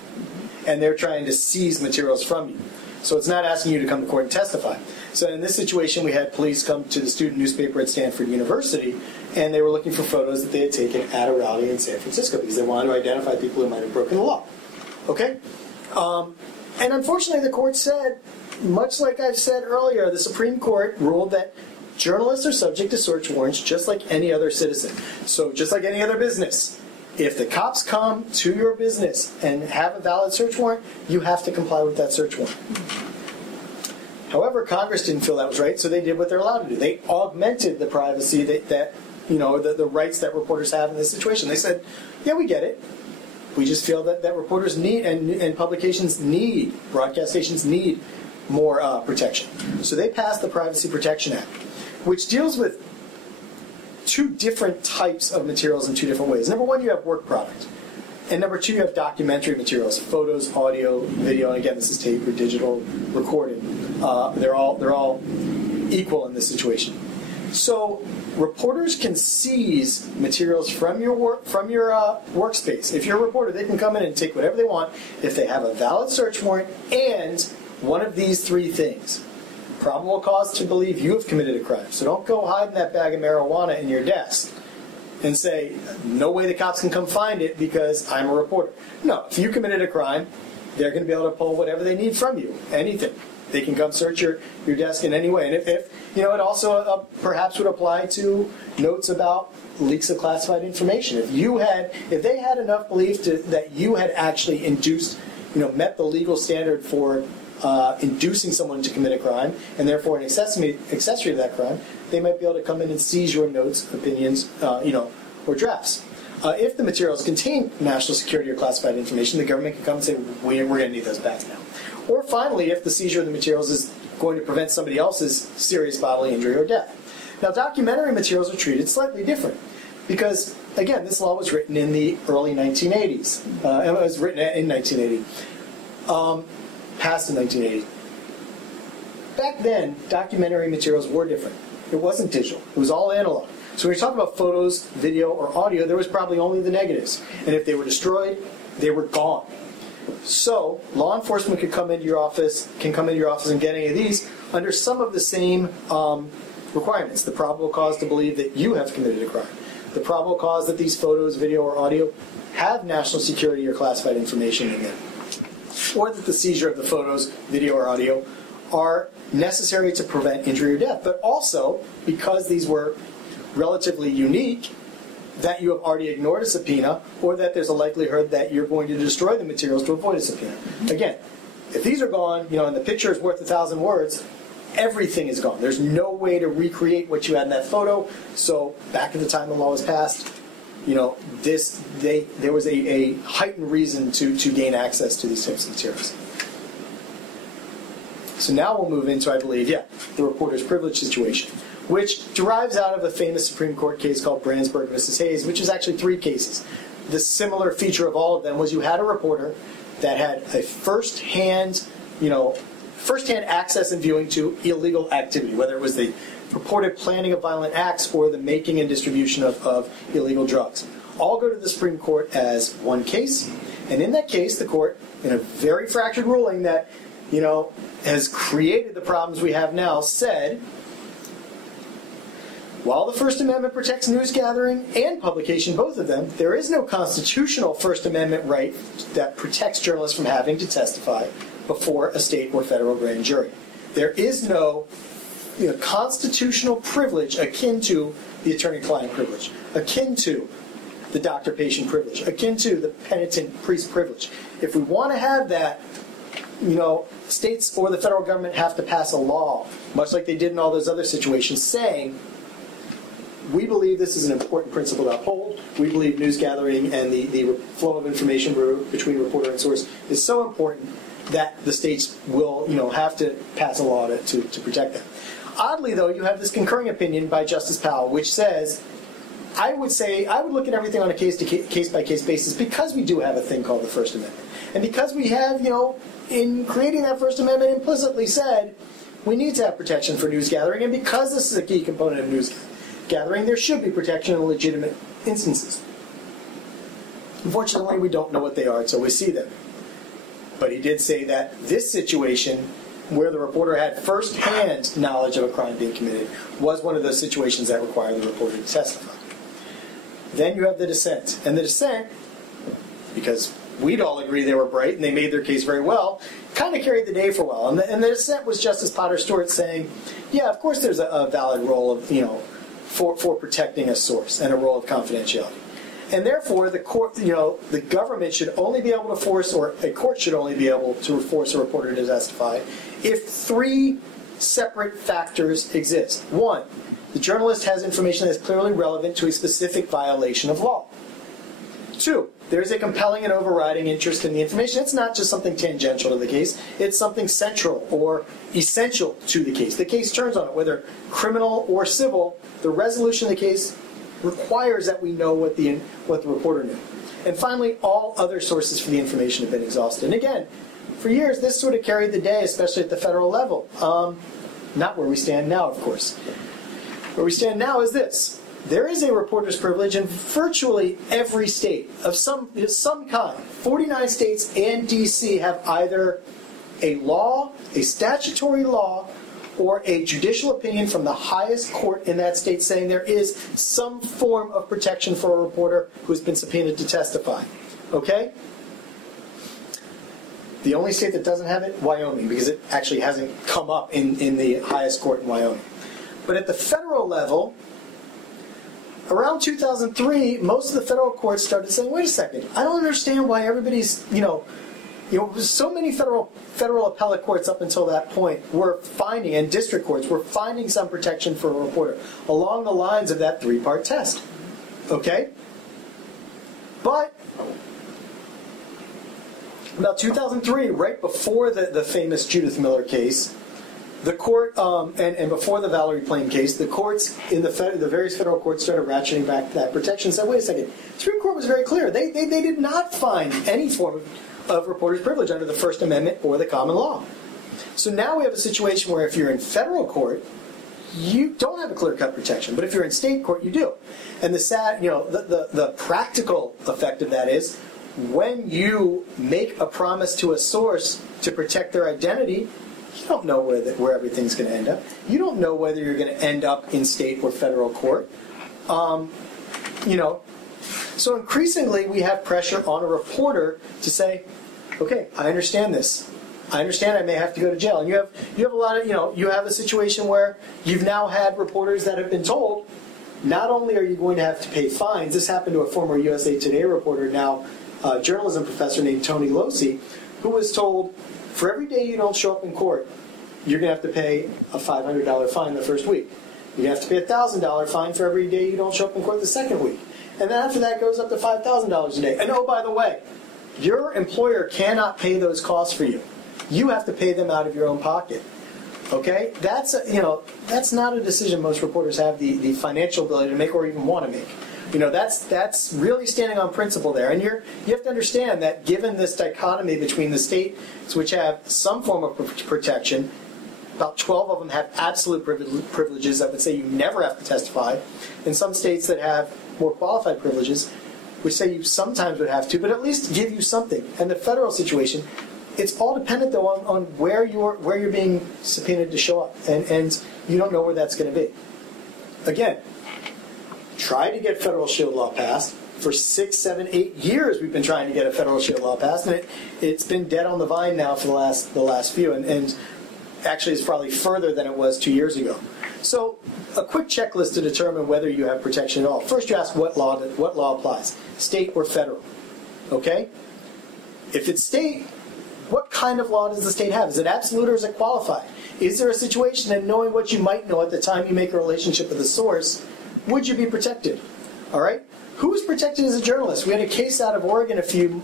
and they're trying to seize materials from you. So it's not asking you to come to court and testify. So in this situation, we had police come to the student newspaper at Stanford University, and they were looking for photos that they had taken at a rally in San Francisco because they wanted to identify people who might have broken the law. Okay? And unfortunately, the court said, much like I've said earlier, the Supreme Court ruled that journalists are subject to search warrants just like any other citizen. So just like any other business, if the cops come to your business and have a valid search warrant, you have to comply with that search warrant. However, Congress didn't feel that was right, so they did what they're allowed to do. They augmented the privacy the rights that reporters have in this situation. They said, yeah, we get it. We just feel that reporters need, and publications need, broadcast stations need more protection. So they passed the Privacy Protection Act, which deals with two different types of materials in two different ways. Number one, you have work product. And number two, you have documentary materials, photos, audio, video, and again, this is tape or digital recording. They're all equal in this situation. So reporters can seize materials from your workspace. If you're a reporter, they can come in and take whatever they want if they have a valid search warrant and one of these three things. Probable cause to believe you have committed a crime. So don't go hiding that bag of marijuana in your desk and say, no way the cops can come find it because I'm a reporter. No, if you committed a crime, they're going to be able to pull whatever they need from you, anything. They can come search your desk in any way. And if it also perhaps would apply to notes about leaks of classified information. If they had enough belief that you had actually induced, met the legal standard for inducing someone to commit a crime, and therefore an accessory to that crime, they might be able to come in and seize your notes, opinions, or drafts. If the materials contain national security or classified information, the government can come and say, we're going to need those back now. Or finally, if the seizure of the materials is going to prevent somebody else's serious bodily injury or death. Now, documentary materials are treated slightly different because, again, this law was written in the early 1980s. It was written in 1980. Passed in 1980. Back then, documentary materials were different. It wasn't digital. It was all analog. So when you're talking about photos, video, or audio, there was probably only the negatives. And if they were destroyed, they were gone. So law enforcement can come into your office and get any of these under some of the same requirements. The probable cause to believe that you have committed a crime. The probable cause that these photos, video, or audio have national security or classified information in them. Or that the seizure of the photos, video, or audio are necessary to prevent injury or death. But also, because these were relatively unique, that you have already ignored a subpoena, or that there's a likelihood that you're going to destroy the materials to avoid a subpoena. Again, if these are gone, and the picture is worth 1,000 words, everything is gone. There's no way to recreate what you had in that photo. So back at the time the law was passed, there was a heightened reason to gain access to these types of materials. So now we'll move into, I believe, the reporter's privilege situation, which derives out of a famous Supreme Court case called Brandsburg versus Hayes, which is actually 3 cases. The similar feature of all of them was you had a reporter that had a first-hand access and viewing to illegal activity, whether it was the purported planning of violent acts or the making and distribution of illegal drugs. All go to the Supreme Court as one case, and in that case, the court, in a very fractured ruling that, has created the problems we have now, said, while the First Amendment protects news gathering and publication, both of them, there is no constitutional First Amendment right that protects journalists from having to testify before a state or federal grand jury. There is no constitutional privilege akin to the attorney-client privilege, akin to the doctor-patient privilege, akin to the penitent-priest privilege. If we want to have that, states or the federal government have to pass a law, much like they did in all those other situations, saying, we believe this is an important principle to uphold. We believe news gathering and the flow of information between reporter and source is so important that the states will, have to pass a law to protect them. Oddly, though, you have this concurring opinion by Justice Powell, which says, I would look at everything on a case-by-case basis because we do have a thing called the First Amendment. And because we have, in creating that First Amendment implicitly said, we need to have protection for news gathering, and because this is a key component of news gathering, there should be protection in legitimate instances. Unfortunately, we don't know what they are until we see them. But he did say that this situation, where the reporter had first-hand knowledge of a crime being committed, was one of those situations that required the reporter to testify. Then you have the dissent. And the dissent, because we'd all agree they were bright and they made their case very well, kind of carried the day for a while. And the dissent was Justice Potter Stewart saying, yeah, of course there's a valid role of, for protecting a source and a role of confidentiality. And therefore, the court, the government should only be able to force, or a court should only be able to force a reporter to testify if 3 separate factors exist. 1, the journalist has information that is clearly relevant to a specific violation of law. 2, there is a compelling and overriding interest in the information. It's not just something tangential to the case. It's something central or essential to the case. The case turns on it, whether criminal or civil. The resolution of the case requires that we know what the reporter knew. And finally, all other sources for the information have been exhausted. And again, for years, this sort of carried the day, especially at the federal level. Not where we stand now, of course. Where we stand now is this. There is a reporter's privilege in virtually every state of some kind. 49 states and D.C. have either a law, a statutory law, or a judicial opinion from the highest court in that state saying there is some form of protection for a reporter who has been subpoenaed to testify. Okay? The only state that doesn't have it, Wyoming, because it actually hasn't come up in the highest court in Wyoming. But at the federal level, around 2003, most of the federal courts started saying, wait a second, I don't understand why everybody's, so many federal appellate courts up until that point were finding, and district courts were finding some protection for a reporter along the lines of that 3-part test. Okay? But about 2003, right before the famous Judith Miller case, the court, and before the Valerie Plame case, the courts in the various federal courts started ratcheting back that protection and said, wait a second, the Supreme Court was very clear. They did not find any form of reporter's privilege under the First Amendment or the common law. So now we have a situation where if you're in federal court, you don't have a clear-cut protection. But if you're in state court, you do. And the sad, the practical effect of that is when you make a promise to a source to protect their identity, you don't know where everything's going to end up. You don't know whether you're going to end up in state or federal court. So increasingly we have pressure on a reporter to say, okay, I understand this. I understand I may have to go to jail. And you have a lot of, you have a situation where you've now had reporters that have been told, not only are you going to have to pay fines, this happened to a former USA Today reporter, now a journalism professor named Tony Losi, who was told, for every day you don't show up in court, you're going to have to pay a $500 fine the first week. You have to pay a $1,000 fine for every day you don't show up in court the second week. And then after that goes up to $5,000 a day. And oh, by the way, your employer cannot pay those costs for you. You have to pay them out of your own pocket. Okay? That's not a decision most reporters have the financial ability to make or even want to make. That's really standing on principle there. And you have to understand that given this dichotomy between the states which have some form of protection, about 12 of them have absolute privileges that would say you never have to testify, and some states that have more qualified privileges which say you sometimes would have to, but at least give you something. And the federal situation, it's all dependent though on where you're being subpoenaed to show up, and you don't know where that's going to be. Again, try to get federal shield law passed. For 6, 7, 8 years we've been trying to get a federal shield law passed, and it's been dead on the vine now for the last few, and actually it's probably further than it was 2 years ago. So a quick checklist to determine whether you have protection at all. First you ask what law applies, state or federal. Okay? If it's state, what kind of law does the state have? Is it absolute or is it qualified? Is there a situation that, knowing what you might know at the time you make a relationship with the source, would you be protected? All right? Who is protected as a journalist? We had a case out of Oregon a few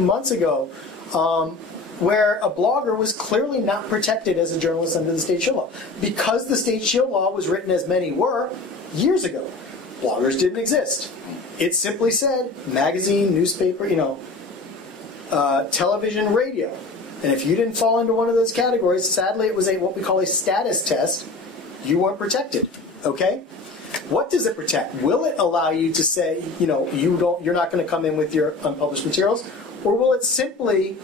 months ago where a blogger was clearly not protected as a journalist under the state shield law. Because the state shield law was written, as many were, years ago. Bloggers didn't exist. It simply said magazine, newspaper, television, radio. And if you didn't fall into one of those categories, sadly it was what we call a status test, you weren't protected. Okay? What does it protect? Will it allow you to say, you're not going to come in with your unpublished materials? Or will it simply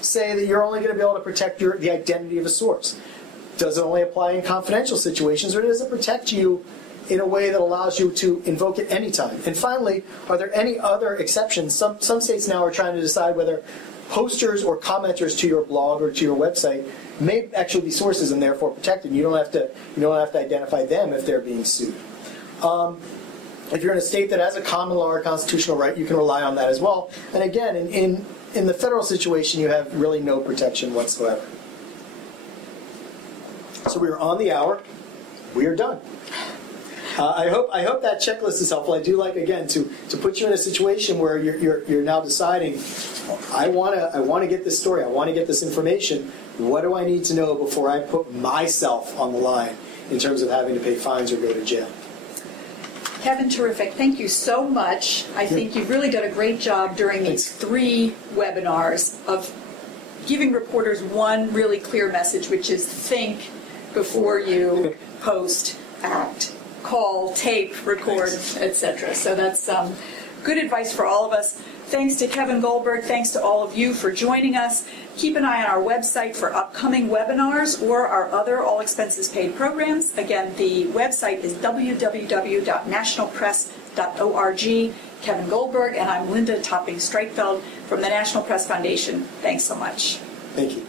say that you're only going to be able to protect the identity of a source? Does it only apply in confidential situations, or does it protect you in a way that allows you to invoke it anytime? And finally, are there any other exceptions? Some states now are trying to decide whether posters or commenters to your blog or to your website may actually be sources and therefore protected. You don't have to identify them if they're being sued. If you're in a state that has a common law or constitutional right, you can rely on that as well. And again, in the federal situation, you have really no protection whatsoever. So we are on the hour. We are done. I hope that checklist is helpful. I do like, again, to put you in a situation where you're now deciding, I want to get this story. I want to get this information. What do I need to know before I put myself on the line in terms of having to pay fines or go to jail? Kevin, terrific. Thank you so much. I think you've really done a great job during these 3 webinars of giving reporters one really clear message, which is think before you post, act, call, tape, record, etc. So that's good advice for all of us. Thanks to Kevin Goldberg. Thanks to all of you for joining us. Keep an eye on our website for upcoming webinars or our other all-expenses-paid programs. Again, the website is www.nationalpress.org. Kevin Goldberg, and I'm Linda Topping Streitfeld from the National Press Foundation. Thanks so much. Thank you.